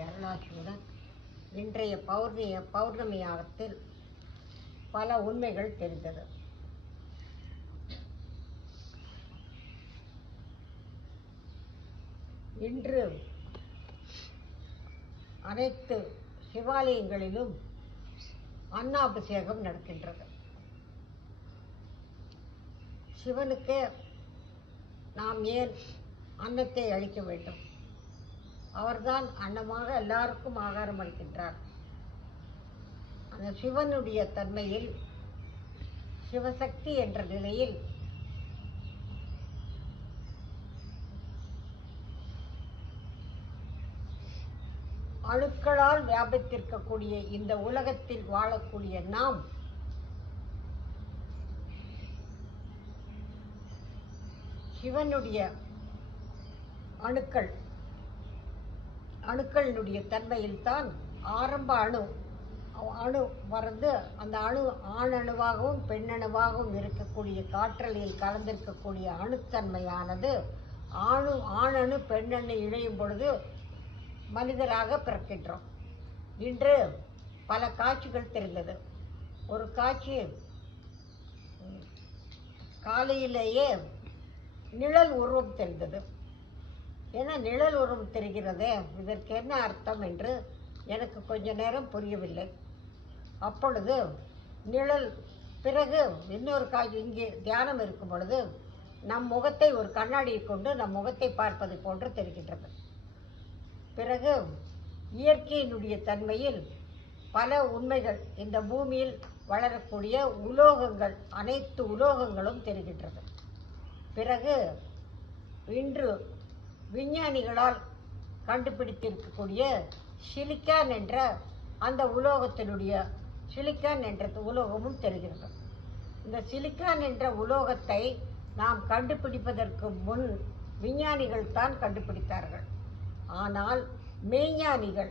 அவர்களுடைய அருளாட்சியுடன் இன்றைய பௌர்ணமி யாகத்தில் பல உண்மைகள் தெரிந்தது. இன்று அனைத்து சிவாலயங்களிலும் அன்னாபிஷேகம் நடக்கின்றது. சிவனுக்கு நாம் ஏன் அன்னத்தை அளிக்க வேண்டும்? அவர்தான் அன்னமாக எல்லாருக்கும் ஆகாரம் அளிக்கின்றார். அந்த சிவனுடைய தன்மையில், சிவசக்தி என்ற நிலையில் அணுக்களால் வியாபித்திருக்கக்கூடிய இந்த உலகத்தில் வாழக்கூடிய நாம் சிவனுடைய அணுக்களினுடைய தன்மையில்தான் ஆரம்ப அணு மறந்து அந்த ஆணணுவாகவும் பெண்ணணுவாகவும் இருக்கக்கூடிய காற்றலையில் கலந்திருக்கக்கூடிய அணுத்தன்மையானது ஆணணு பெண்ணணு இணையும் பொழுது மனிதராக பிறக்கின்றோம். இன்று பல காட்சிகள் தெரிந்தது. ஒரு காட்சி, காலையிலேயே நிழல் உருவம் தெரிந்தது. ஏன்னா நிழல் உருவம் தெரிகிறதே, இதற்கு என்ன அர்த்தம் என்று எனக்கு கொஞ்ச நேரம் புரியவில்லை. அப்பொழுது நிழல் பிறகு இன்னொரு காட்சி, இங்கே தியானம் இருக்கும் பொழுது நம் முகத்தை ஒரு கண்ணாடியை கொண்டு நம் முகத்தை பார்ப்பது போன்று தெரிகின்றது. பிறகு இயற்கையினுடைய தன்மையில் பல உண்மைகள், இந்த பூமியில் வளரக்கூடிய உலோகங்கள், அனைத்து உலோகங்களும் தெரிகின்றது. பிறகு இன்று விஞ்ஞானிகளால் கண்டுபிடித்திருக்கக்கூடிய சிலிக்கான் என்ற அந்த உலோகத்தினுடைய சிலிக்கான் என்ற உலோகமும் தெரிகிறது. இந்த சிலிக்கான் என்ற உலோகத்தை நாம் கண்டுபிடிப்பதற்கு முன் விஞ்ஞானிகள் தான் கண்டுபிடித்தார்கள். ஆனால் மெய்ஞானிகள்,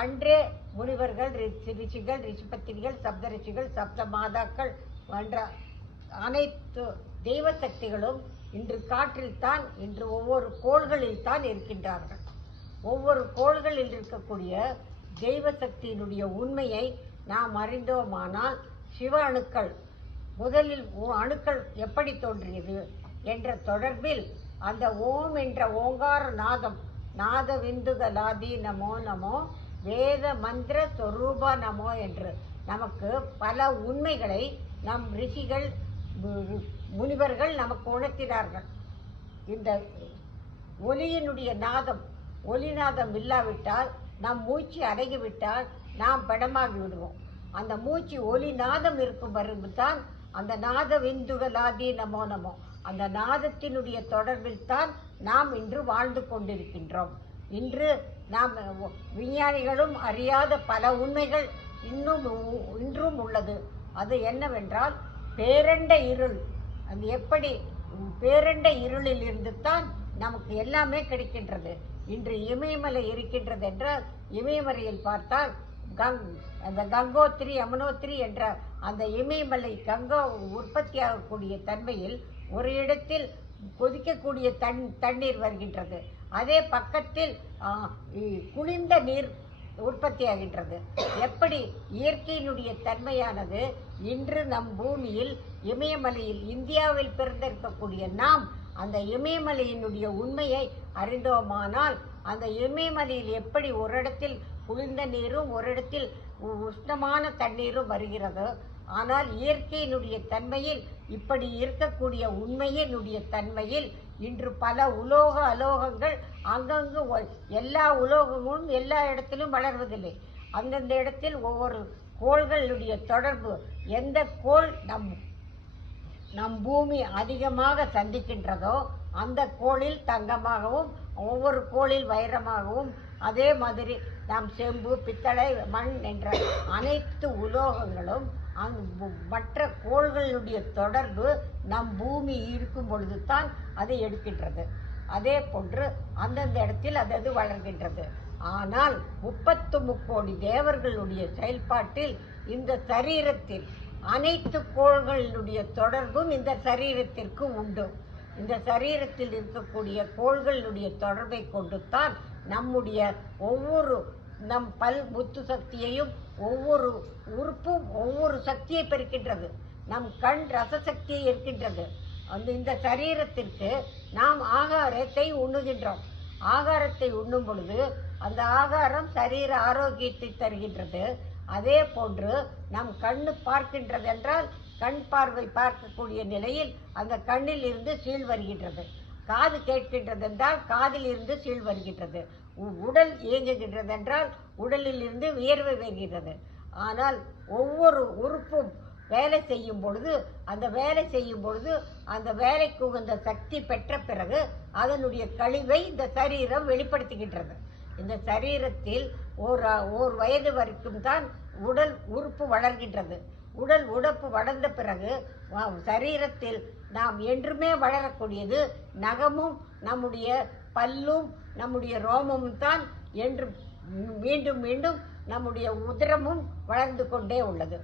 அன்றே முனிவர்கள், ரிஷிகள், ரிஷிபத்தினிகள், சப்த ரிஷிகள், சப்த மாதாக்கள் என்ற அனைத்து தெய்வ சக்திகளும் இன்று காற்றில்தான், இன்று ஒவ்வொரு கோள்களில் தான் இருக்கின்றார்கள். ஒவ்வொரு கோள்களில் இருக்கக்கூடிய தெய்வ சக்தியினுடைய உண்மையை நாம் அறிந்தோமானால், சிவ அணுக்கள், முதலில் அணுக்கள் எப்படி தோன்றியது என்ற தொடர்பில் அந்த ஓம் என்ற ஓங்கார நாதம், நாத விந்துகலாதி நமோ நமோ வேத மந்திர சொரூப நமோ என்று நமக்கு பல உண்மைகளை நம் ரிஷிகள், முனிவர்கள் நமக்கு உணர்த்தினார்கள். இந்த ஒலியினுடைய நாதம், ஒலிநாதம் இல்லாவிட்டால், நம் மூச்சு அடங்கிவிட்டால் நாம் படமாகி விடுவோம். அந்த மூச்சு ஒலி நாதம் இருக்கும் வரும்தான் அந்த நாத விந்துகலாதி நமோ நமோ, அந்த நாதத்தினுடைய தொடர்பில் தான் நாம் இன்று வாழ்ந்து கொண்டிருக்கின்றோம். இன்று நாம் விஞ்ஞானிகளும் அறியாத பல உண்மைகள் இன்றும் உள்ளது. அது என்னவென்றால் பேரண்ட இருள். அது எப்படி பேரண்ட இருளில் இருந்து தான் நமக்கு எல்லாமே கிடைக்கின்றது. இன்று இமயமலை இருக்கின்றது என்றால், இமயமலையில் பார்த்தால் அந்த கங்கோத்திரி யமுனோத்திரி என்ற அந்த இமயமலை கங்கா உற்பத்தியாகக்கூடிய தன்மையில் ஒரு இடத்தில் கொதிக்கக்கூடிய தண்ணீர் வருகின்றது. அதே பக்கத்தில் குளிர்ந்த நீர் உற்பத்தியாகின்றது. எப்படி இயற்கையினுடைய தன்மையானது இன்று நம் பூமியில் இமயமலையில், இந்தியாவில் பிறந்திருக்கக்கூடிய நாம் அந்த இமயமலையினுடைய உண்மையை அறிந்தோமானால், அந்த இமயமலையில் எப்படி ஒரு இடத்தில் குளிர்ந்த நீரும் ஒரு இடத்தில் உஷ்ணமான தண்ணீரும் வருகிறதோ, ஆனால் இயற்கையினுடைய தன்மையில் இப்படி இருக்கக்கூடிய உண்மையினுடைய தன்மையில் இன்று பல அலோகங்கள் அங்கங்கு, எல்லா உலோகங்களும் எல்லா இடத்திலும் வளர்வதில்லை. அந்தந்த இடத்தில் ஒவ்வொரு கோள்களுடைய தொடர்பு, எந்த கோள் நம் பூமி அதிகமாக சந்திக்கின்றதோ அந்த கோளில் தங்கமாகவும், ஒவ்வொரு கோளில் வைரமாகவும், அதே மாதிரி நாம் செம்பு, பித்தளை, மண் என்ற அனைத்து உலோகங்களும் மற்ற கோள்களுடைய தொடர்பு நம் பூமி இருக்கும் பொழுது தான் அதை எடுக்கின்றது. அதே போன்று அந்தந்த இடத்தில் அது வளர்கின்றது. ஆனால் 33 கோடி தேவர்களுடைய செயல்பாட்டில் இந்த சரீரத்தில் அனைத்து கோள்களுடைய தொடர்பும் இந்த சரீரத்திற்கு உண்டு. இந்த சரீரத்தில் இருக்கக்கூடிய கோள்களுடைய தொடர்பை கொண்டுத்தான் நம்முடைய ஒவ்வொரு பல் முத்து சக்தியையும் ஒவ்வொரு உறுப்பும் ஒவ்வொரு சக்தியை பெறுகின்றது. நம் கண் ரசசக்தியை இருக்கின்றது. இந்த சரீரத்திற்கு நாம் ஆகாரத்தை உண்ணுகின்றோம். ஆகாரத்தை உண்ணும் பொழுது அந்த ஆகாரம் சரீர ஆரோக்கியத்தை தருகின்றது. அதே போன்று நம் கண்ணு பார்க்கின்றது என்றால் கண் பார்வை பார்க்கக்கூடிய நிலையில் அந்த கண்ணில் இருந்து சீழ் வருகின்றது. காது கேட்கின்றது என்றால் காதில் இருந்து சீழ் வருகின்றது. உடல் இயங்குகின்றது என்றால் உடலில் இருந்து வியர்வை வருகின்றது. ஆனால் ஒவ்வொரு உறுப்பும் வேலை செய்யும் பொழுது அந்த வேலைக்கு உகந்த சக்தி பெற்ற பிறகு அதனுடைய கழிவை இந்த சரீரம் வெளிப்படுத்துகின்றது. இந்த சரீரத்தில் ஓர் வயது வரைக்கும் தான் உடல் உறுப்பு வளர்கின்றது. உடல் உடப்பு வளர்ந்த பிறகு சரீரத்தில் நாம் என்றுமே வளரக்கூடியது நகமும் நம்முடைய பல்லும் நம்முடைய ரோமமும் தான் என்று மீண்டும் மீண்டும் நம்முடைய உதிரமும் வளர்ந்து கொண்டே உள்ளது.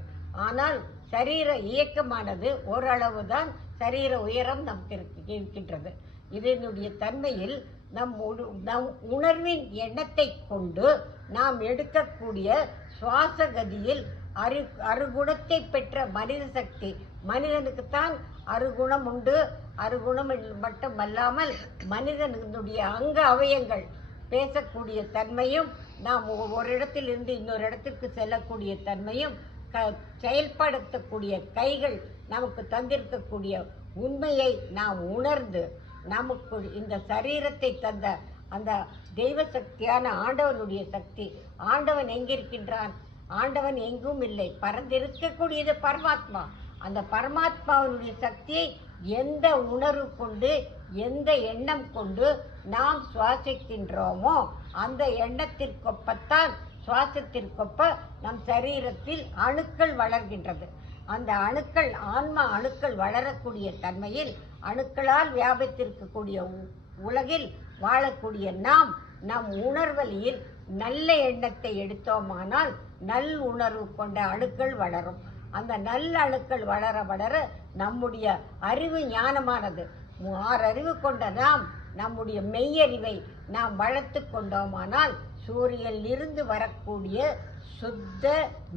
ஆனால் சரீர இயக்கமானது ஓரளவு தான் சரீர உயரம் நமக்கு இருக்கின்றது. இதனுடைய தன்மையில் நம் உணர்வின் எண்ணத்தை கொண்டு நாம் எடுக்கக்கூடிய சுவாச கதியில் அறுகுணத்தை பெற்ற மனித சக்தி. மனிதனுக்குத்தான் அறுகுணம் உண்டு. அறுகுணம் மட்டுமல்லாமல் மனிதனுடைய அங்க அவயங்கள் பேசக்கூடிய தன்மையும் நாம் ஒரு இடத்திலிருந்து இன்னொரு இடத்திற்கு செல்லக்கூடிய தன்மையும் செயல்படுத்தக்கூடிய கைகள் நமக்கு தந்திருக்கக்கூடிய உண்மையை நாம் உணர்ந்து நமக்கு இந்த சரீரத்தை தந்த அந்த தெய்வ சக்தியான ஆண்டவனுடைய சக்தி. ஆண்டவன் எங்கிருக்கின்றான்? ஆண்டவன் எங்கும் இல்லை, பறந்திருக்கக்கூடியது பரமாத்மா. அந்த பரமாத்மாவினுடைய சக்தியை எந்த உணர்வு கொண்டு எந்த எண்ணம் கொண்டு நாம் சுவாசிக்கின்றோமோ அந்த எண்ணத்திற்கொப்பத்தான் சுவாசத்திற்கொப்ப நம் சரீரத்தில் அணுக்கள் வளர்கின்றது. அந்த அணுக்கள் ஆன்மா அணுக்கள் வளரக்கூடிய தன்மையில் அணுக்களால் வியாபித்திருக்கக்கூடிய உலகில் வாழக்கூடிய நாம் நம் உணர்வலியில் நல்ல எண்ணத்தை எடுத்தோமானால் நல் உணர்வு கொண்ட அணுக்கள் வளரும். அந்த நல்ல அணுக்கள் வளர வளர நம்முடைய அறிவு ஞானமானது 6 அறிவு கொண்ட நாம் நம்முடைய மெய்யறிவை நாம் வளர்த்து கொண்டோமானால் சூரியனிலிருந்து வரக்கூடிய சுத்த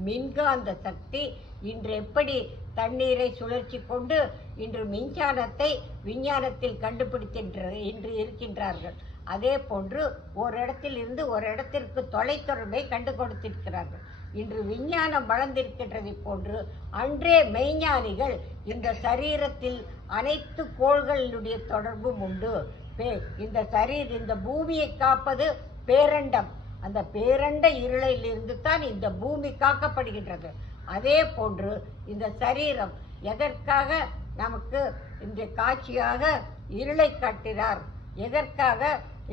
மின்காந்த சக்தி இன்று எப்படி தண்ணீரை சுழற்சி கொண்டு இன்று மின்சாரத்தை விஞ்ஞானத்தில் இன்று இருக்கின்றார்கள். அதே போன்று ஒரு இடத்தில் இருந்து ஒரு இடத்திற்கு தொலைத்தொடர்பை கண்டு கொடுத்திருக்கிறார்கள். இன்று விஞ்ஞானம் வளர்ந்திருக்கின்றதை போன்று அன்றே மெய்ஞானிகள் இந்த சரீரத்தில் அனைத்து கோள்களுடைய தொடர்பும் உண்டு. இந்த பூமியை காப்பது பேரண்டம். அந்த பேரண்ட இருளிலிருந்து தான் இந்த பூமி காக்கப்படுகின்றது. அதே போன்று இந்த சரீரம் எதற்காக நமக்கு இந்த காட்சியாக இருளை காட்டினார்? எதற்காக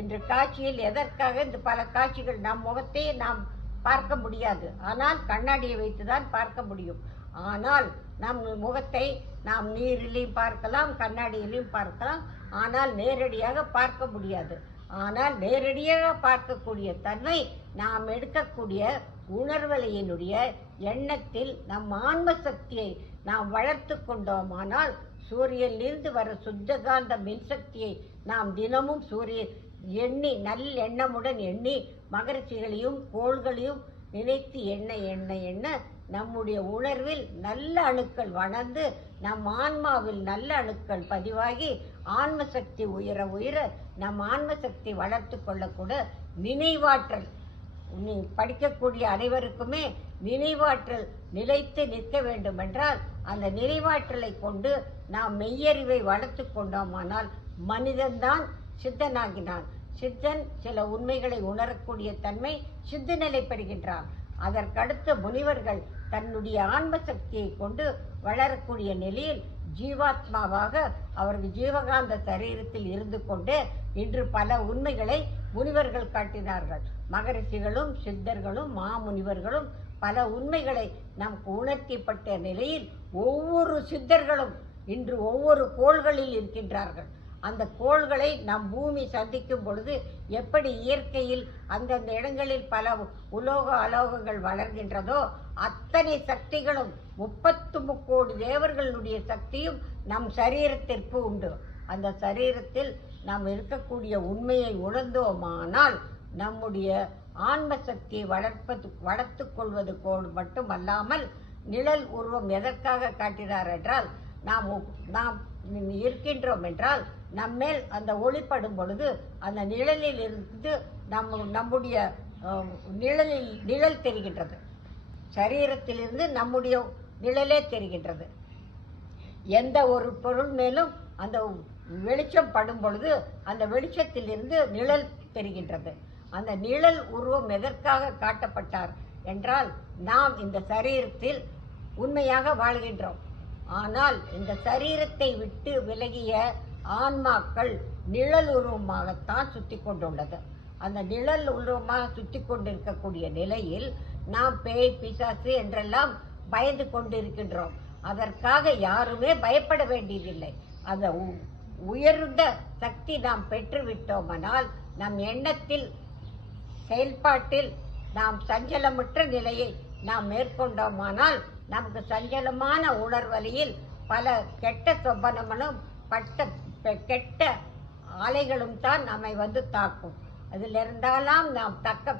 இன்று காட்சியில் எதற்காக இந்த பல காட்சிகள் நம் முகத்தையே நாம் பார்க்க முடியாது. ஆனால் கண்ணாடியை வைத்துதான் பார்க்க முடியும். ஆனால் நம் முகத்தை நாம் நீரிலையும் பார்க்கலாம், கண்ணாடியிலையும் பார்க்கலாம். ஆனால் நேரடியாக பார்க்க முடியாது. ஆனால் நேரடியாக பார்க்கக்கூடிய தன்மை நாம் எடுக்கக்கூடிய உணர்வலையினுடைய எண்ணத்தில் நம் ஆன்ம சக்தியை நாம் வளர்த்து கொண்டோமானால் சூரியனிலிருந்து வர சுத்தகாந்த மின்சக்தியை நாம் தினமும் எண்ணி எண்ணமுடன் எண்ணி மகரிஷிகளையும் கோள்களையும் நினைத்து எண்ண நம்முடைய உணர்வில் நல்ல அணுக்கள் வளர்ந்து நம் ஆன்மாவில் நல்ல அணுக்கள் பதிவாகி ஆன்ம சக்தி உயர உயர நம் ஆன்ம சக்தி வளர்த்து கொள்ளக்கூட நினைவாற்றல் படிக்கக்கூடிய அனைவருக்குமே நினைவாற்றல் நிலைத்து நிற்க வேண்டும் என்றால் அந்த நினைவாற்றலை கொண்டு நாம் மெய்யறிவை வளர்த்து கொண்டோமானால் மனிதன்தான் சித்தனாகினான். சித்தன் சில உண்மைகளை உணரக்கூடிய தன்மை சித்த நிலை பெறுகின்றான். அதற்கடுத்த முனிவர்கள் தன்னுடைய ஆன்ம சக்தியை கொண்டு வளரக்கூடிய நிலையில் ஜீவாத்மாவாக அவர்கள் ஜீவகாந்த சரீரத்தில் இருந்து கொண்டு இன்று பல உண்மைகளை முனிவர்கள் காட்டினார்கள். மகரிஷிகளும் சித்தர்களும் மாமுனிவர்களும் பல உண்மைகளை நமக்கு உணர்த்திப்பட்ட நிலையில் ஒவ்வொரு சித்தர்களும் இன்று ஒவ்வொரு கோள்களில் இருக்கின்றார்கள். அந்த கோள்களை நம் பூமி சந்திக்கும் பொழுது எப்படி இயற்கையில் அந்தந்த இடங்களில் பல உலோக அலோகங்கள் வளர்கின்றதோ அத்தனை சக்திகளும் 33 கோடி தேவர்களுடைய சக்தியும் நம் சரீரத்திற்கு உண்டு. அந்த சரீரத்தில் நாம் இருக்கக்கூடிய உண்மையை உணர்ந்தோமானால் நம்முடைய ஆன்ம சக்தியை வளர்த்து கொள்வது மட்டுமல்லாமல் நிழல் உருவம் எதற்காக காட்டினார் என்றால் நாம் இருக்கின்றோம் என்றால் நம்மேல் அந்த ஒளிப்படும் பொழுது அந்த நிழலில் இருந்து நம்முடைய நிழல் தெரிகின்றது. சரீரத்திலிருந்து நம்முடைய நிழலே தெரிகின்றது. எந்த ஒரு பொருள் மேலும் அந்த வெளிச்சம் படும் பொழுது அந்த வெளிச்சத்திலிருந்து நிழல் தெரிகின்றது. அந்த நிழல் உருவம் எதற்காக காட்டப்பட்டார் என்றால் நாம் இந்த சரீரத்தில் உண்மையாக வாழ்கின்றோம். ஆனால் இந்த சரீரத்தை விட்டு விலகிய ஆன்மாக்கள் நிழல் உருவமாகத்தான் சுற்றி கொண்டுள்ளது. அந்த நிழல் உருவமாக சுற்றி கொண்டிருக்கக்கூடிய நிலையில் நாம் பேய் பிசாசு என்றெல்லாம் பயந்து கொண்டிருக்கின்றோம். அதற்காக யாருமே பயப்பட வேண்டியதில்லை. அந்த உயர்ந்த சக்தி நாம் பெற்றுவிட்டோமானால் நம் எண்ணத்தில் செயல்பாட்டில் நாம் சஞ்சலமற்ற நிலையை நாம் மேற்கொண்டோமானால் நமக்கு சஞ்சலமான உணர்வலியில் பல கெட்ட சொப்பனங்களும் கெட்ட அலைகளும் தான் நம்மை வந்து தாக்கும். அதிலிருந்தாலாம் நாம்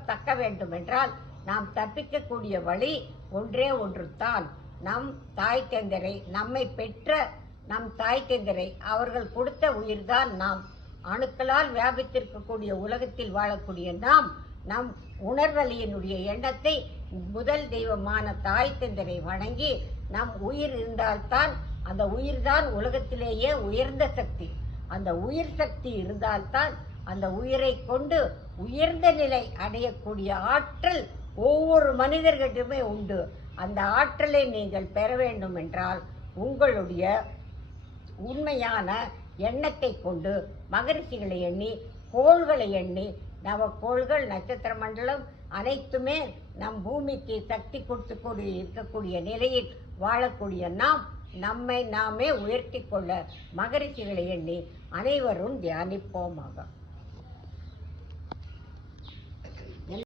தக்க வேண்டும் என்றால் நாம் தப்பிக்கக்கூடிய வழி ஒன்றே ஒன்று தான். நம் தாய் தந்தையரை நம்மை பெற்ற நம் தாய் தந்தையரை அவர்கள் கொடுத்த உயிர்தான் நாம். அணுக்களால் வியாபித்திருக்கக்கூடிய உலகத்தில் வாழக்கூடிய நம் உணர்வலியினுடைய எண்ணத்தை முதல் தெய்வமான தாய் தந்தையரை வணங்கி நம் உயிர் இருந்தால்தான், அந்த உயிர்தான் உலகத்திலேயே உயர்ந்த சக்தி. அந்த உயிர் சக்தி இருந்தால்தான் அந்த உயிரை கொண்டு உயர்ந்த நிலை அடையக்கூடிய ஆற்றல் ஒவ்வொரு மனிதர்கிட்டமே உண்டு. அந்த ஆற்றலை நீங்கள் பெற வேண்டும் என்றால் உங்களுடைய உண்மையான எண்ணத்தை கொண்டு மகரிஷிகளை எண்ணி, கோள்களை எண்ணி, நவக்கோள்கள், நட்சத்திர மண்டலம் அனைத்துமே நம் பூமிக்கு சக்தி கொடுத்து இருக்கக்கூடிய நிலையில் வாழக்கூடிய நம்மை நாமே உயர்த்தி கொள்ள மகரிஷிகளை எண்ணி அனைவரும் தியானிப்போமாக.